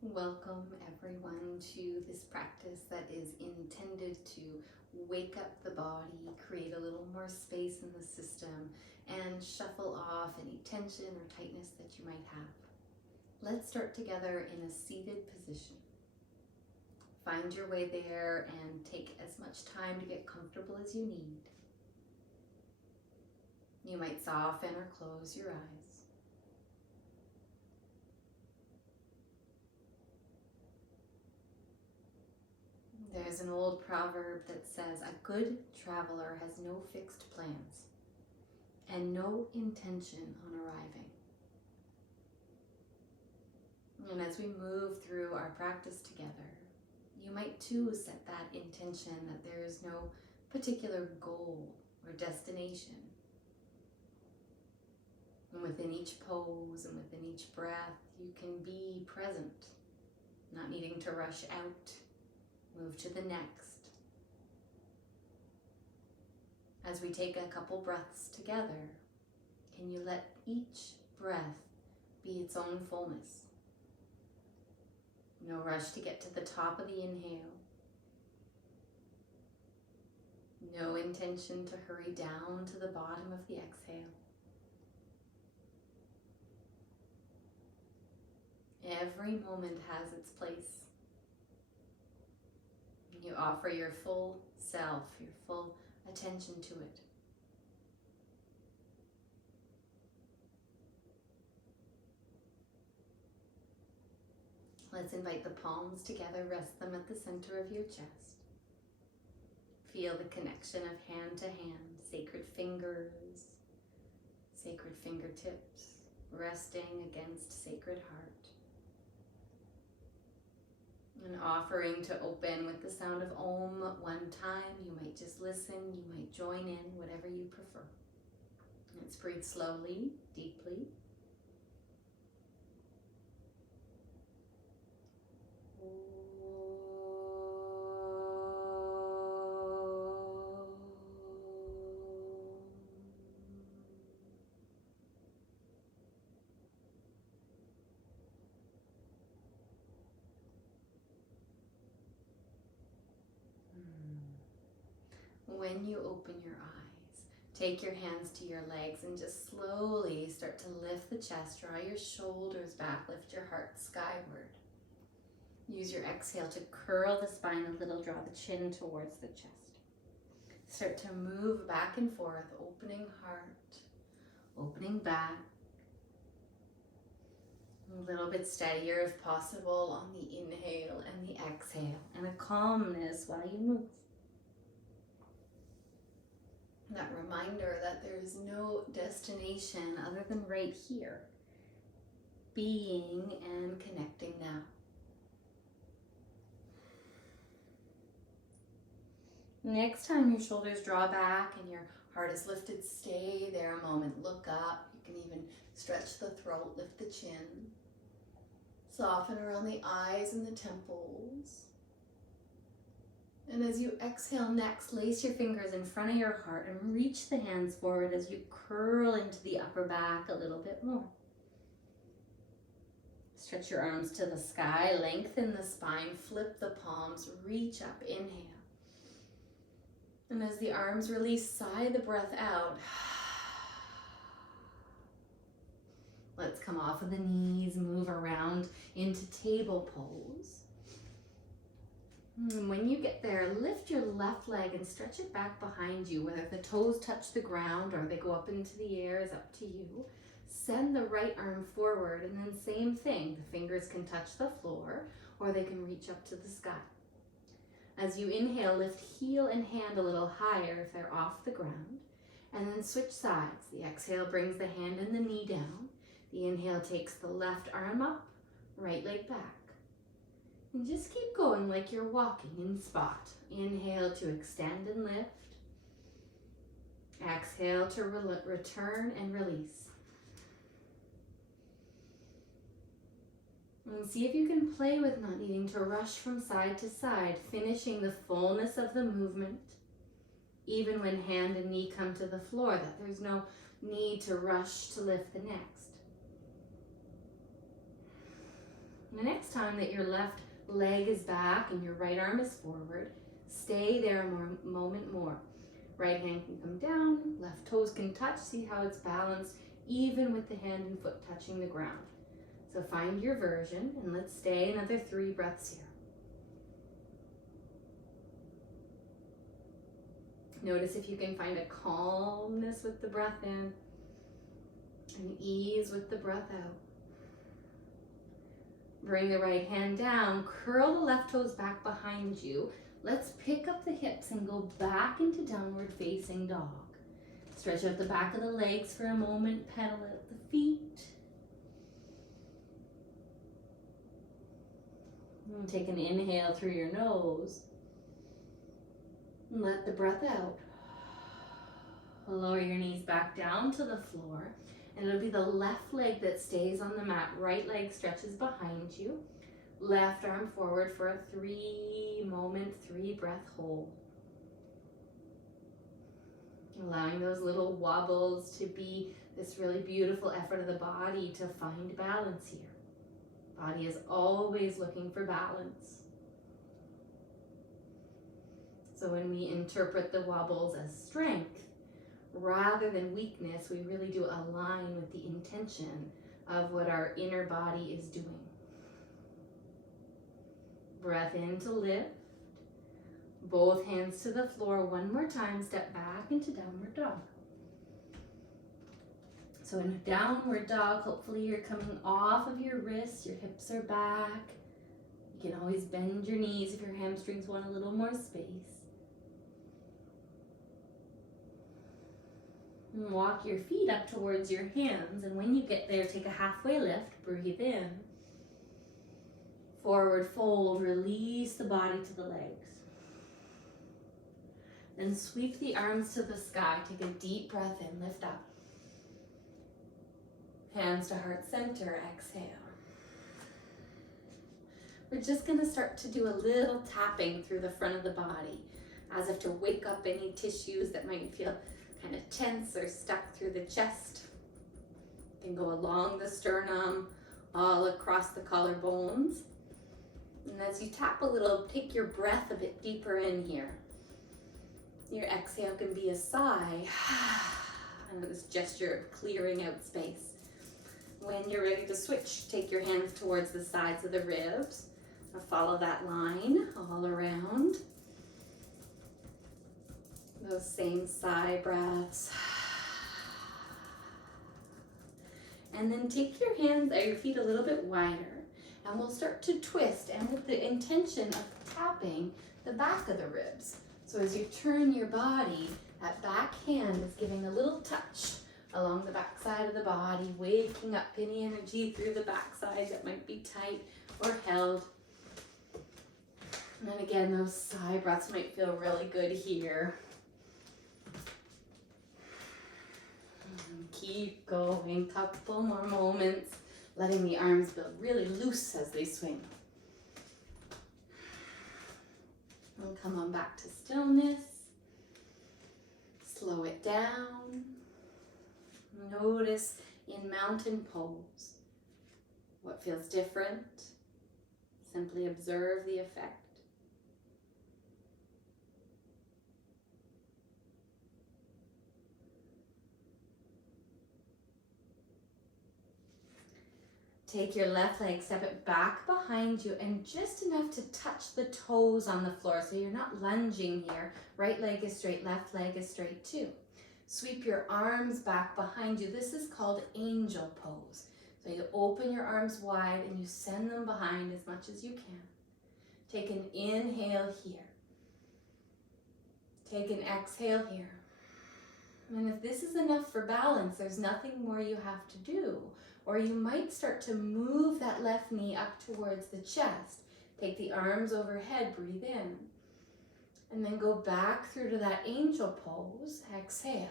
Welcome everyone to this practice that is intended to wake up the body, create a little more space in the system, and shuffle off any tension or tightness that you might have. Let's start together in a seated position. Find your way there and take as much time to get comfortable as you need. You might soften or close your eyes. There's an old proverb that says, "A good traveler has no fixed plans and no intention on arriving." And as we move through our practice together, you might too set that intention that there is no particular goal or destination. And within each pose and within each breath, you can be present, not needing to rush out. Move to the next. As we take a couple breaths together, can you let each breath be its own fullness? No rush to get to the top of the inhale. No intention to hurry down to the bottom of the exhale. Every moment has its place. You offer your full self, your full attention to it. Let's invite the palms together, rest them at the center of your chest. Feel the connection of hand to hand, sacred fingers, sacred fingertips, resting against sacred heart. An offering to open with the sound of Om one time. You might just listen, you might join in, whatever you prefer. Let's breathe slowly, deeply. When you open your eyes, take your hands to your legs and just slowly start to lift the chest. Draw your shoulders back, lift your heart skyward. Use your exhale to curl the spine a little, draw the chin towards the chest. Start to move back and forth, opening heart, opening back. A little bit steadier if possible on the inhale and the exhale, and a calmness while you move. That reminder that there's no destination other than right here. Being and connecting now. Next time your shoulders draw back and your heart is lifted, stay there a moment. Look up. You can even stretch the throat, lift the chin. Soften around the eyes and the temples. And as you exhale next, lace your fingers in front of your heart and reach the hands forward as you curl into the upper back a little bit more. Stretch your arms to the sky, lengthen the spine, flip the palms, reach up, inhale. And as the arms release, sigh the breath out. Let's come off of the knees, move around into table pose. And when you get there, lift your left leg and stretch it back behind you. Whether the toes touch the ground or they go up into the air is up to you. Send the right arm forward, and then same thing. The fingers can touch the floor or they can reach up to the sky. As you inhale, lift heel and hand a little higher if they're off the ground, and then switch sides. The exhale brings the hand and the knee down. The inhale takes the left arm up, right leg back. And just keep going like you're walking in spot. Inhale to extend and lift. Exhale to return and release. And see if you can play with not needing to rush from side to side, finishing the fullness of the movement, even when hand and knee come to the floor, that there's no need to rush to lift the next. The next time that your left leg is back and your right arm is forward, stay there a moment more. Right hand can come down, left toes can touch. See how it's balanced even with the hand and foot touching the ground. So find your version and let's stay another 3 breaths here. Notice if you can find a calmness with the breath in and ease with the breath out. Bring the right hand down, curl the left toes back behind you. Let's pick up the hips and go back into downward facing dog. Stretch out the back of the legs for a moment, pedal out the feet. And take an inhale through your nose. And let the breath out. Lower your knees back down to the floor. And it'll be the left leg that stays on the mat. Right leg stretches behind you. Left arm forward for a 3-moment, 3-breath hold. Allowing those little wobbles to be this really beautiful effort of the body to find balance here. Body is always looking for balance. So when we interpret the wobbles as strength, rather than weakness, we really do align with the intention of what our inner body is doing. Breath in to lift. Both hands to the floor. One more time. Step back into downward dog. So in downward dog, hopefully you're coming off of your wrists. Your hips are back. You can always bend your knees if your hamstrings want a little more space. And walk your feet up towards your hands. And when you get there, take a halfway lift. Breathe in. Forward fold, release the body to the legs. Then sweep the arms to the sky. Take a deep breath in, lift up. Hands to heart center, exhale. We're just gonna start to do a little tapping through the front of the body, as if to wake up any tissues that might feel kind of tense or stuck through the chest. You can go along the sternum, all across the collarbones. And as you tap a little, take your breath a bit deeper in here. Your exhale can be a sigh. And this gesture of clearing out space. When you're ready to switch, take your hands towards the sides of the ribs. Now follow that line all around. Those same sigh breaths. And then take your hands or your feet a little bit wider. And we'll start to twist, and with the intention of tapping the back of the ribs. So as you turn your body, that back hand is giving a little touch along the back side of the body, waking up any energy through the back side that might be tight or held. And then again, those sigh breaths might feel really good here. And keep going, couple more moments. Letting the arms feel really loose as they swing. And come on back to stillness. Slow it down. Notice in mountain pose what feels different. Simply observe the effect. Take your left leg, step it back behind you, and just enough to touch the toes on the floor. So you're not lunging here. Right leg is straight, left leg is straight too. Sweep your arms back behind you. This is called angel pose. So you open your arms wide and you send them behind as much as you can. Take an inhale here. Take an exhale here. And if this is enough for balance, there's nothing more you have to do. Or you might start to move that left knee up towards the chest. Take the arms overhead, breathe in. And then go back through to that angel pose, exhale.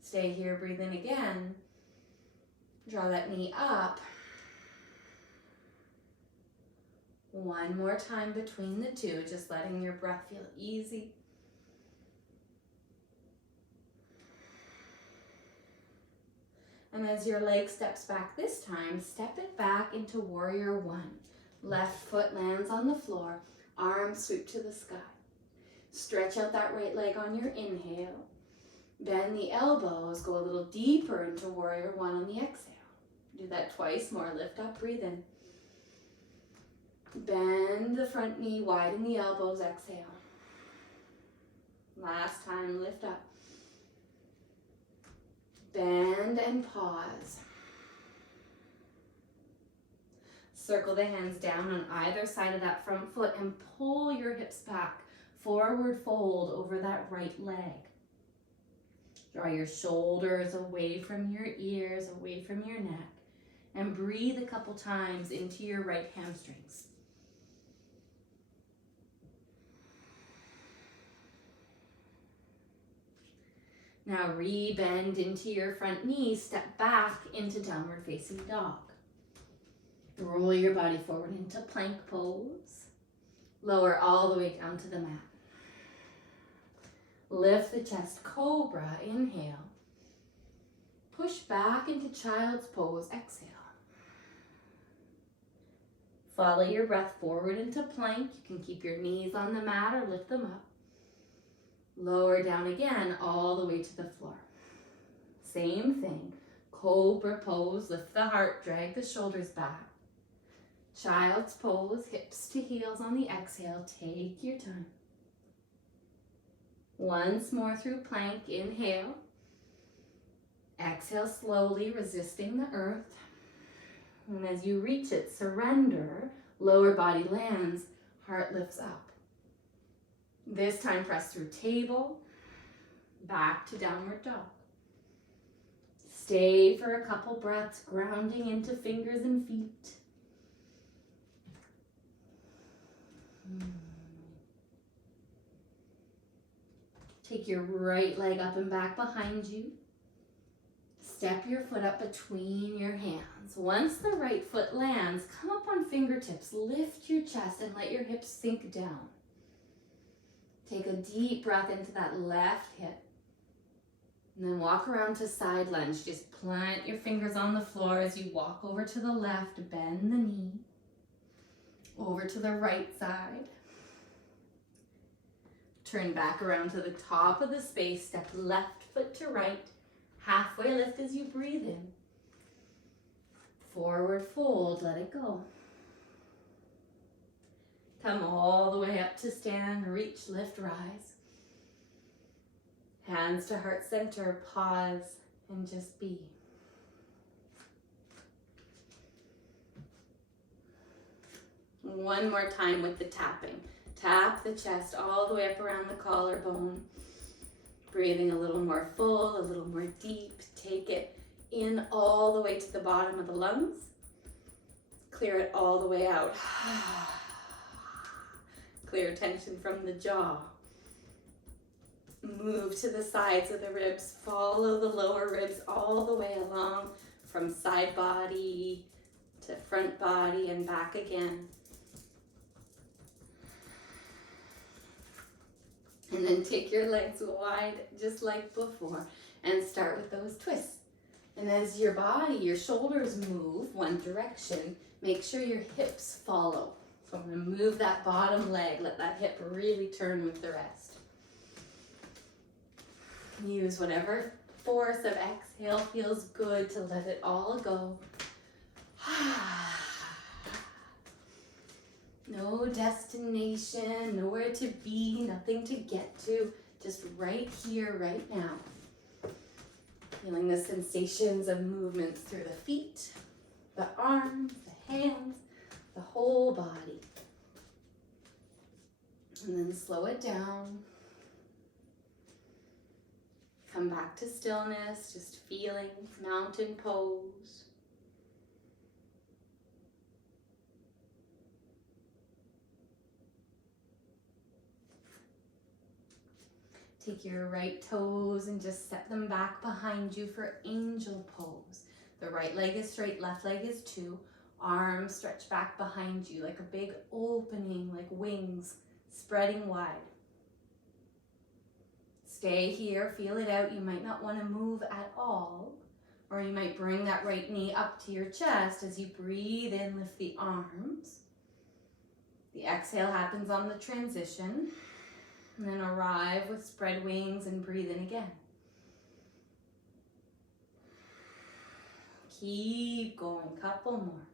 Stay here, breathe in again. Draw that knee up. One more time between the two, just letting your breath feel easy. And as your leg steps back this time, step it back into warrior one. Left foot lands on the floor, arms sweep to the sky. Stretch out that right leg on your inhale. Bend the elbows, go a little deeper into warrior one on the exhale. Do that twice more, lift up, breathe in. Bend the front knee, widen the elbows, exhale. Last time, lift up. Bend and pause. Circle the hands down on either side of that front foot and pull your hips back. Forward fold over that right leg. Draw your shoulders away from your ears, away from your neck. And breathe a couple times into your right hamstrings. Now re-bend into your front knee, step back into downward facing dog. Roll your body forward into plank pose. Lower all the way down to the mat. Lift the chest, cobra, inhale. Push back into child's pose, exhale. Follow your breath forward into plank. You can keep your knees on the mat or lift them up. Lower down again, all the way to the floor. Same thing, cobra pose, lift the heart, drag the shoulders back. Child's pose, hips to heels on the exhale, take your time. Once more through plank, inhale. Exhale slowly, resisting the earth. And as you reach it, surrender, lower body lands, heart lifts up. This time press through table, back to downward dog. Stay for a couple breaths, grounding into fingers and feet. Take your right leg up and back behind you. Step your foot up between your hands. Once the right foot lands, come up on fingertips, lift your chest and let your hips sink down. Take a deep breath into that left hip. And then walk around to side lunge. Just plant your fingers on the floor as you walk over to the left, bend the knee. Over to the right side. Turn back around to the top of the space, step left foot to right. Halfway lift as you breathe in. Forward fold, let it go. Come all the way up to stand, reach, lift, rise. Hands to heart center, pause, and just be. One more time with the tapping. Tap the chest all the way up around the collarbone. Breathing a little more full, a little more deep. Take it in all the way to the bottom of the lungs. Clear it all the way out. Clear tension from the jaw. Move to the sides of the ribs. Follow the lower ribs all the way along from side body to front body and back again. And then take your legs wide just like before and start with those twists. And as your body, your shoulders move one direction, make sure your hips follow. So I'm going to move that bottom leg, let that hip really turn with the rest. Use whatever force of exhale feels good to let it all go. No destination, nowhere to be, nothing to get to, just right here, right now. Feeling the sensations of movements through the feet, the arms, the hands, the whole body. And then slow it down. Come back to stillness, just feeling mountain pose. Take your right toes and just set them back behind you for angel pose. The right leg is straight, left leg is two. Arms stretch back behind you like a big opening, like wings spreading wide. Stay here, feel it out. You might not want to move at all. Or you might bring that right knee up to your chest as you breathe in, lift the arms. The exhale happens on the transition. And then arrive with spread wings and breathe in again. Keep going, couple more.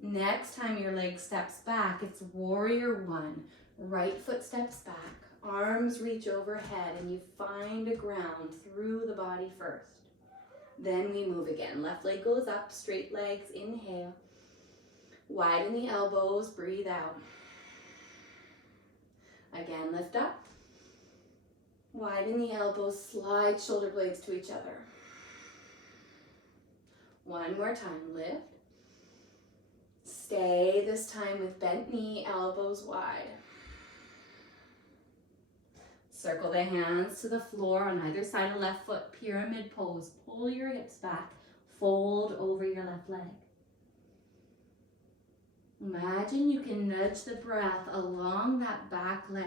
Next time your leg steps back, it's warrior one. Right foot steps back, arms reach overhead, and you find a ground through the body first. Then we move again. Left leg goes up, straight legs, inhale. Widen the elbows, breathe out. Again, lift up. Widen the elbows, slide shoulder blades to each other. One more time, lift. Stay this time with bent knee, elbows wide. Circle the hands to the floor on either side of left foot, pyramid pose. Pull your hips back, fold over your left leg. Imagine you can nudge the breath along that back leg,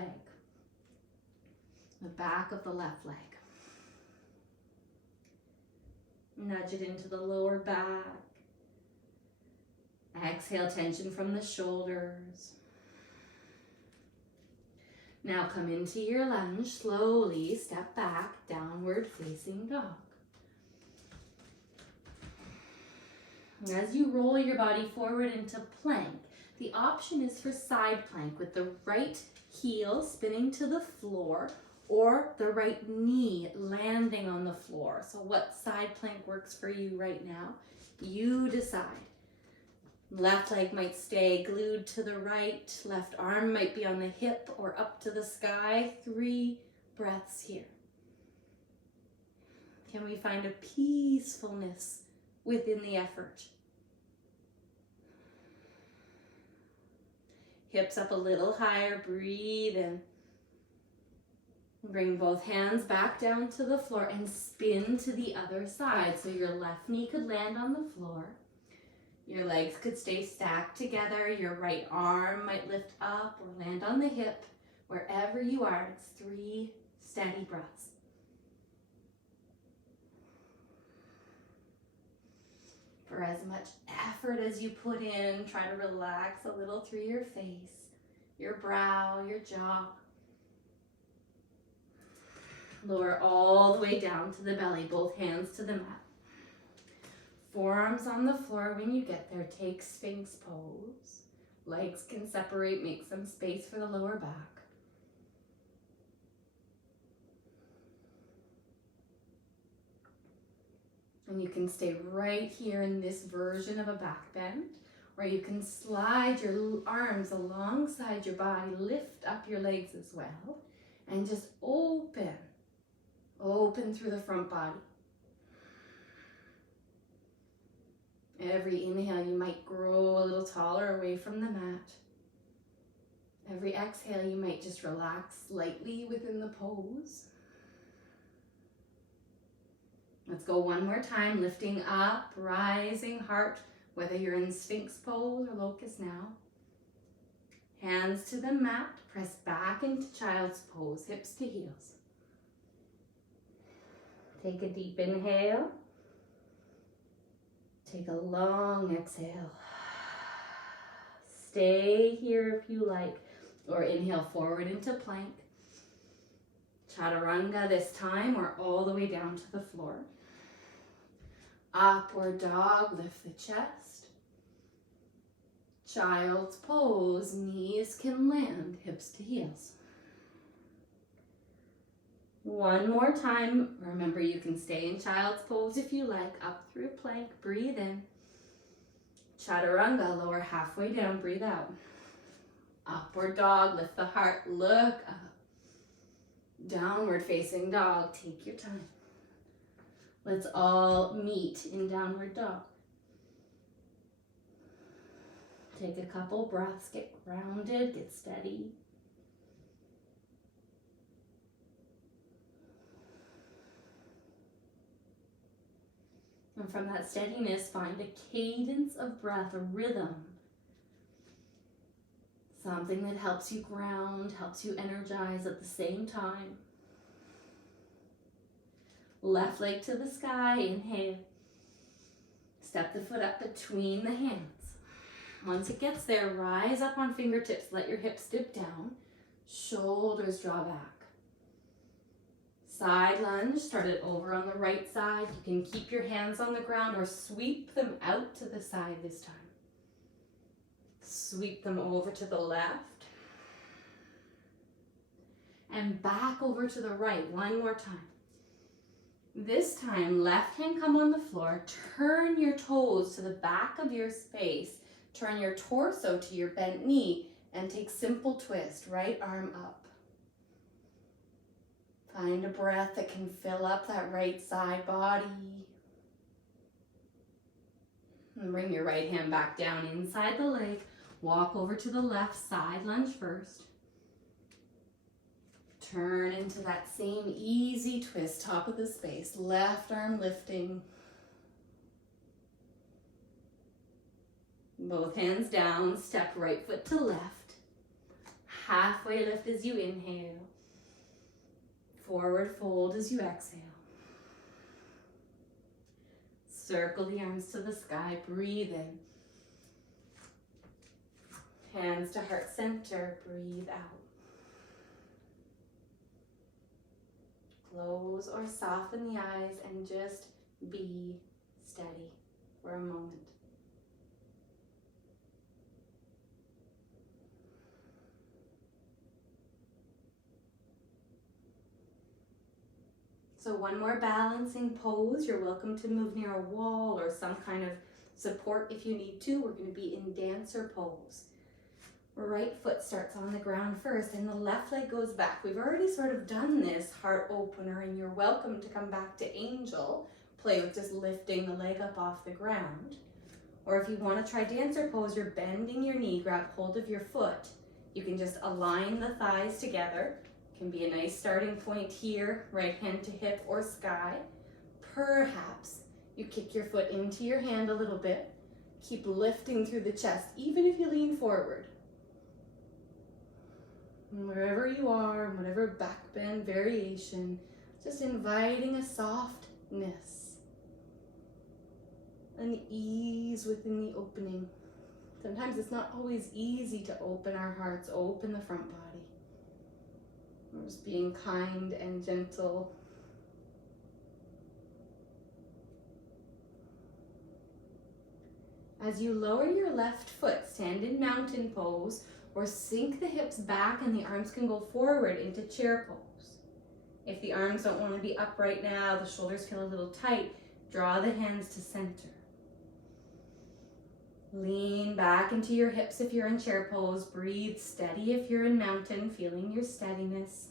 the back of the left leg. Nudge it into the lower back. Exhale, tension from the shoulders. Now come into your lunge, slowly step back, downward facing dog. As you roll your body forward into plank, the option is for side plank with the right heel spinning to the floor or the right knee landing on the floor. So what side plank works for you right now? You decide. Left leg might stay glued to the right, left arm might be on the hip or up to the sky. 3 breaths here. Can we find a peacefulness within the effort? Hips up a little higher, breathe in. Bring both hands back down to the floor and spin to the other side. So your left knee could land on the floor. Your legs could stay stacked together. Your right arm might lift up or land on the hip. Wherever you are, it's 3 steady breaths. For as much effort as you put in, try to relax a little through your face, your brow, your jaw. Lower all the way down to the belly, both hands to the mat. Forearms on the floor. When you get there, take Sphinx pose. Legs can separate, make some space for the lower back. And you can stay right here in this version of a back bend, or you can slide your arms alongside your body, lift up your legs as well, and just open through the front body. Every inhale, you might grow a little taller away from the mat. Every exhale, you might just relax slightly within the pose. Let's go one more time, lifting up, rising heart, whether you're in Sphinx pose or locust now. Hands to the mat, press back into child's pose, hips to heels. Take a deep inhale. Take a long exhale. Stay here if you like, or inhale forward into plank. Chaturanga this time, or all the way down to the floor. Upward dog, lift the chest. Child's pose, knees can land, hips to heels. One more time. Remember, you can stay in child's pose if you like, up through plank, breathe in. Chaturanga, lower halfway down, breathe out. Upward dog, lift the heart, look up. Downward facing dog, take your time. Let's all meet in downward dog. Take a couple breaths, get grounded, get steady. And from that steadiness, find a cadence of breath, a rhythm. Something that helps you ground, helps you energize at the same time. Left leg to the sky, inhale. Step the foot up between the hands. Once it gets there, rise up on fingertips, let your hips dip down, shoulders draw back. Side lunge, start it over on the right side. You can keep your hands on the ground or sweep them out to the side this time. Sweep them over to the left. And back over to the right, one more time. This time, left hand come on the floor, turn your toes to the back of your space, turn your torso to your bent knee, and take simple twist, right arm up. Find a breath that can fill up that right side body. And bring your right hand back down inside the leg, walk over to the left side, lunge first. Turn into that same easy twist, top of the space, left arm lifting. Both hands down, step right foot to left. Halfway lift as you inhale. Forward fold as you exhale. Circle the arms to the sky, breathe in. Hands to heart center, breathe out. Close or soften the eyes and just be steady for a moment. So one more balancing pose. You're welcome to move near a wall or some kind of support if you need to. We're going to be in dancer pose. Right foot starts on the ground first and the left leg goes back. We've already sort of done this heart opener and you're welcome to come back to angel. Play with just lifting the leg up off the ground. Or if you want to try dancer pose, you're bending your knee, grab hold of your foot. You can just align the thighs together. Can be a nice starting point here, right hand to hip or sky. Perhaps you kick your foot into your hand a little bit. Keep lifting through the chest, even if you lean forward. And wherever you are, whatever back bend variation, just inviting a softness, an ease within the opening. Sometimes it's not always easy to open our hearts, open the front body. We're just being kind and gentle. As you lower your left foot, stand in mountain pose or sink the hips back and the arms can go forward into chair pose. If the arms don't want to be up right now, the shoulders feel a little tight, draw the hands to center. Lean back into your hips if you're in chair pose. Breathe steady if you're in mountain, feeling your steadiness.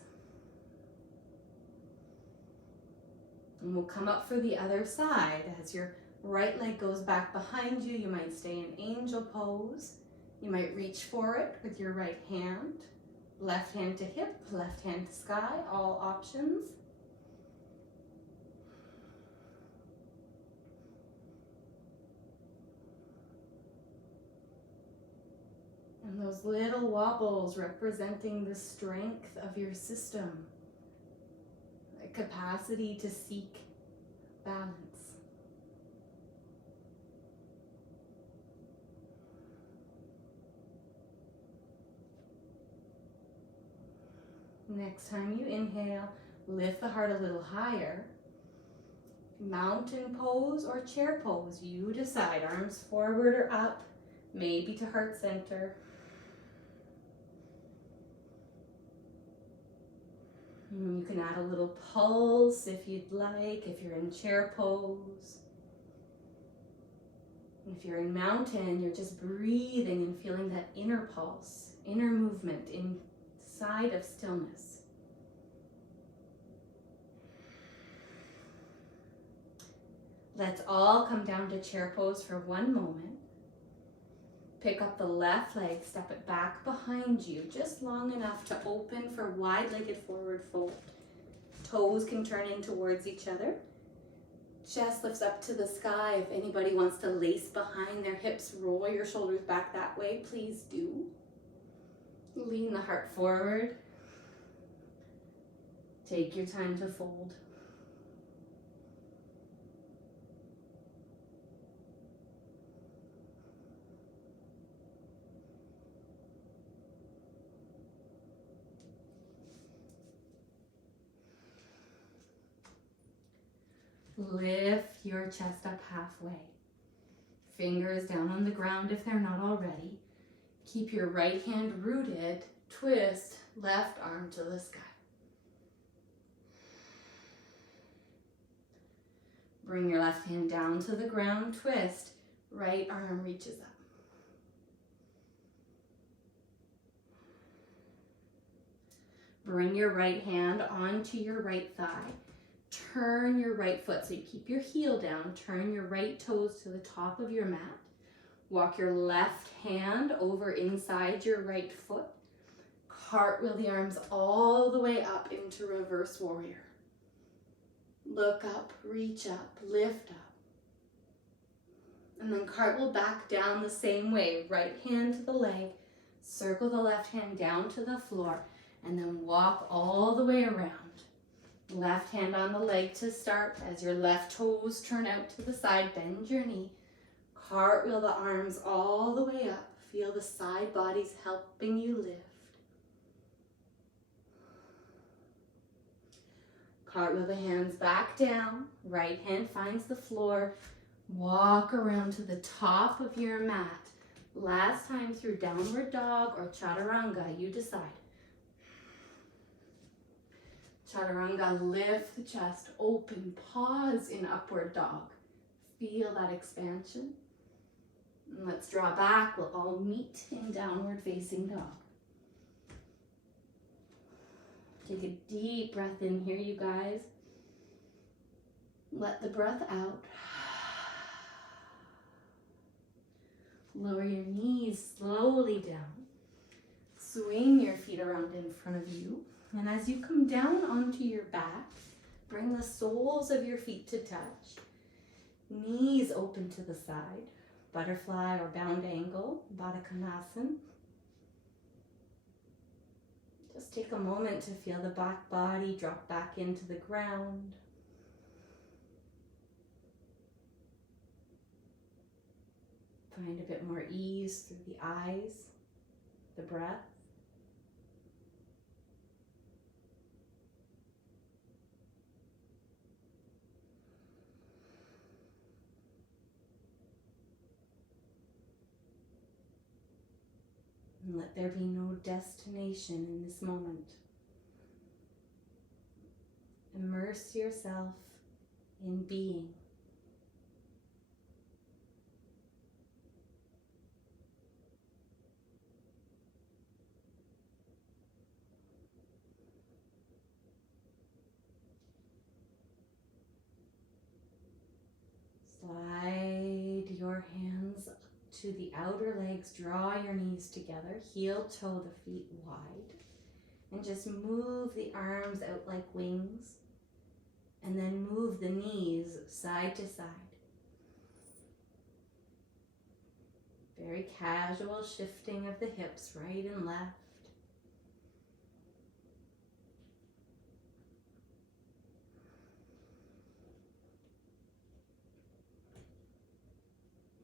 And we'll come up for the other side. As your right leg goes back behind you, you might stay in angel pose. You might reach for it with your right hand. Left hand to hip, left hand to sky, all options. And those little wobbles representing the strength of your system, a capacity to seek balance. Next time you inhale, lift the heart a little higher. Mountain pose or chair pose, you decide. Arms forward or up, maybe to heart center. You can add a little pulse if you'd like, if you're in chair pose. If you're in mountain, you're just breathing and feeling that inner pulse, inner movement inside of stillness. Let's all come down to chair pose for one moment. Pick up the left leg, step it back behind you, just long enough to open for wide-legged forward fold. Toes can turn in towards each other. Chest lifts up to the sky. If anybody wants to lace behind their hips, roll your shoulders back that way, please do. Lean the heart forward. Take your time to fold. Lift your chest up halfway. Fingers down on the ground if they're not already. Keep your right hand rooted. Twist left arm to the sky. Bring your left hand down to the ground. Twist. Right arm reaches up. Bring your right hand onto your right thigh. Turn your right foot, so you keep your heel down. Turn your right toes to the top of your mat. Walk your left hand over inside your right foot. Cartwheel the arms all the way up into reverse warrior. Look up, reach up, lift up. And then cartwheel back down the same way. Right hand to the leg. Circle the left hand down to the floor. And then walk all the way around. Left hand on the leg to start. As your left toes turn out to the side, bend your knee. Cartwheel the arms all the way up. Feel the side bodies helping you lift. Cartwheel the hands back down. Right hand finds the floor. Walk around to the top of your mat. Last time through downward dog or chaturanga, you decide. Chaturanga, lift the chest, open, pause in upward dog. Feel that expansion. And let's draw back. We'll all meet in downward facing dog. Take a deep breath in here, you guys. Let the breath out. Lower your knees slowly down. Swing your feet around in front of you. And as you come down onto your back, bring the soles of your feet to touch. Knees open to the side. Butterfly or bound angle, Baddha Konasana. Just take a moment to feel the back body drop back into the ground. Find a bit more ease through the eyes, the breath. And let there be no destination in this moment. Immerse yourself in being. Slide your hands to the outer legs, draw your knees together, heel toe the feet wide, and just move the arms out like wings, and then move the knees side to side. Very casual shifting of the hips right and left.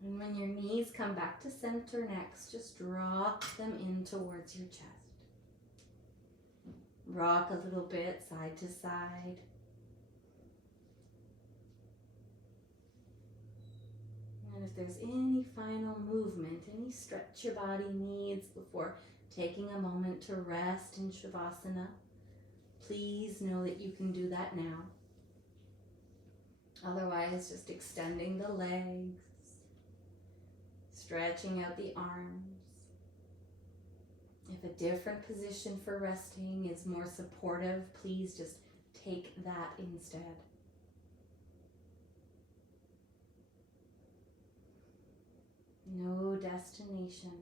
And when your knees come back to center next, just rock them in towards your chest. Rock a little bit side to side. And if there's any final movement, any stretch your body needs before taking a moment to rest in Shavasana, please know that you can do that now. Otherwise, just extending the legs, stretching out the arms. If a different position for resting is more supportive, please just take that instead. No destination.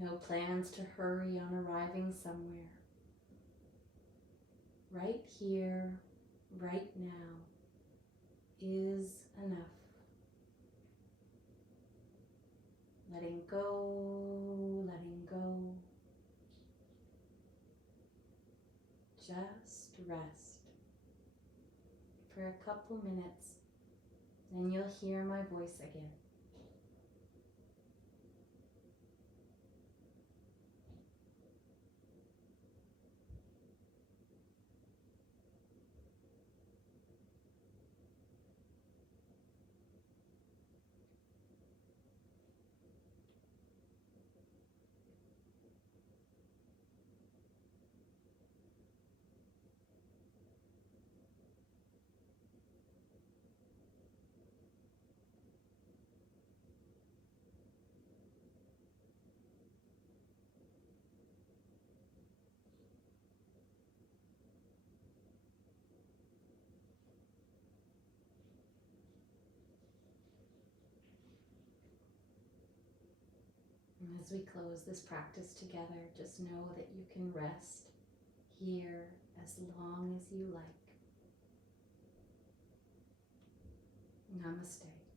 No plans to hurry on arriving somewhere. Right here, right now, is enough. Letting go, letting go. Just rest for a couple minutes, then you'll hear my voice again. And as we close this practice together, just know that you can rest here as long as you like. Namaste.